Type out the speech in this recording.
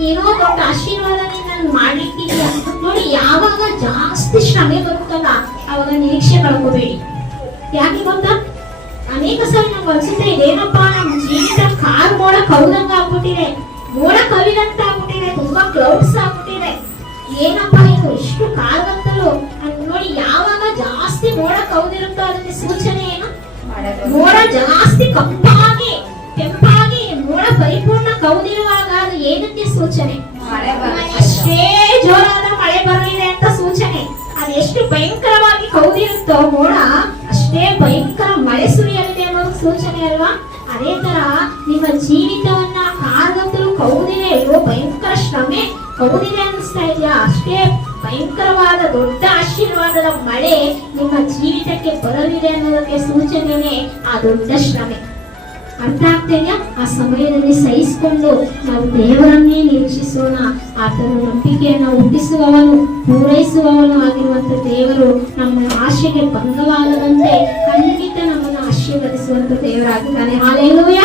ಏನೋ ದೊಡ್ಡ ಆಶೀರ್ವಾದ ನೀನು ಮಾಡಿಟ್ಟಿದೀಯ ನೋಡಿ ಯಾವಾಗ ಜಾಸ್ತಿ ಶ್ರಮೆ ಬರುತ್ತಲ್ಲ ಅವಾಗ ನಿರೀಕ್ಷೆ ಕಳ್ಕೋಬೇಡಿ ಯಾಕೆ ಗೊತ್ತಾ? ಅನೇಕ ಸಲ ನಮ್ಗೆ ಅನ್ಸುತ್ತೆ ಇದೇನಪ್ಪ ನಮ್ಮ ಜೀವಿತ ಕಾರ್ ಮೋಡ ಕವಿದಂಗ ಆಗ್ಬಿಟ್ಟಿದೆ. ಮೋಡ ಕವಿದಂತ ಆಗ್ಬಿಟ್ಟಿದೆ ತುಂಬಾ ಕ್ಲೌಡ್ಸ್ ಆಗ್ಬಿಟ್ಟಿದೆ. ಏನಪ್ಪಾ ಇದು ಇಷ್ಟು ಕಾಲ್ಗಂತಲು ನೋಡಿ ಯಾವಾಗ ಜಾಸ್ತಿ ಮೋಡ ಕವಿದಿರುತ್ತೋ ಅದಕ್ಕೆ ಸೂಚನೆ ಏನು? ಮೋಡ ಜಾಸ್ತಿ ಕಪ್ಪಾಗಿ ಕೆಂಪಾಗಿ ಮೋಡ ಪರಿಪೂರ್ಣ ಕವಿದಿರುವಾಗ ಏನಕ್ಕೆ ಸೂಚನೆ? ಅಷ್ಟೇ ಜೋರಾದ ಮಳೆ ಬರಲಿದೆ ಅಂತ ಸೂಚನೆ. ಅದು ಎಷ್ಟು ಭಯಂಕರವಾಗಿ ಕೌದಿರುತ್ತೋ ಮೋಡ ಅಷ್ಟೇ ಭಯಂಕರ ಮಳೆ ಸುರಿಯಲಿದೆ ಅನ್ನೋದು ಸೂಚನೆ ಅಲ್ವಾ? ಅದೇ ತರ ನಿಮ್ಮ ಜೀವಿತವನ್ನ ಕಾರ್ಗಂತಲೂ ಕೌದಿದೆ ಅಯ್ಯೋ ಭಯಂಕರ ಶ್ರಮೆ ಕೌದಿದೆ ಅನ್ನಿಸ್ತಾ ಇದೆಯಾ? ಅಷ್ಟೇ ಭಯಂಕರವಾದ ದೊಡ್ಡ ಆಶೀರ್ವಾದದ ಮಳೆ ನಿಮ್ಮ ಜೀವಿತಕ್ಕೆ ಬರಲಿದೆ ಅನ್ನೋದಕ್ಕೆ ಸೂಚನೆನೇ ಆ ದೊಡ್ಡ ಶ್ರಮೆ. ಅರ್ಥ ಆಗ್ತಿದೆಯಾ ಆ ಸಮಯದಲ್ಲಿ ಸಹಿಸಿಕೊಂಡು ದೇವರನ್ನೇ ನಿರೀಕ್ಷಿಸೋಣ. ಆತನ ನಂಬಿಕೆಯನ್ನು ಹುಟ್ಟಿಸುವವನು, ಪೂರೈಸುವವನು ಆಗಿರುವಂತ ದೇವರು ನಮ್ಮ ಆಶೆಗೆ ಭಂಗವಾಗದಂತೆ ಖಂಡಿತ ನಮ್ಮನ್ನು ಆಶೀರ್ವದಿಸುವಂತ ದೇವರಾಗಿದ್ದಾನೆ. ಹಾಲೆಲೂಯ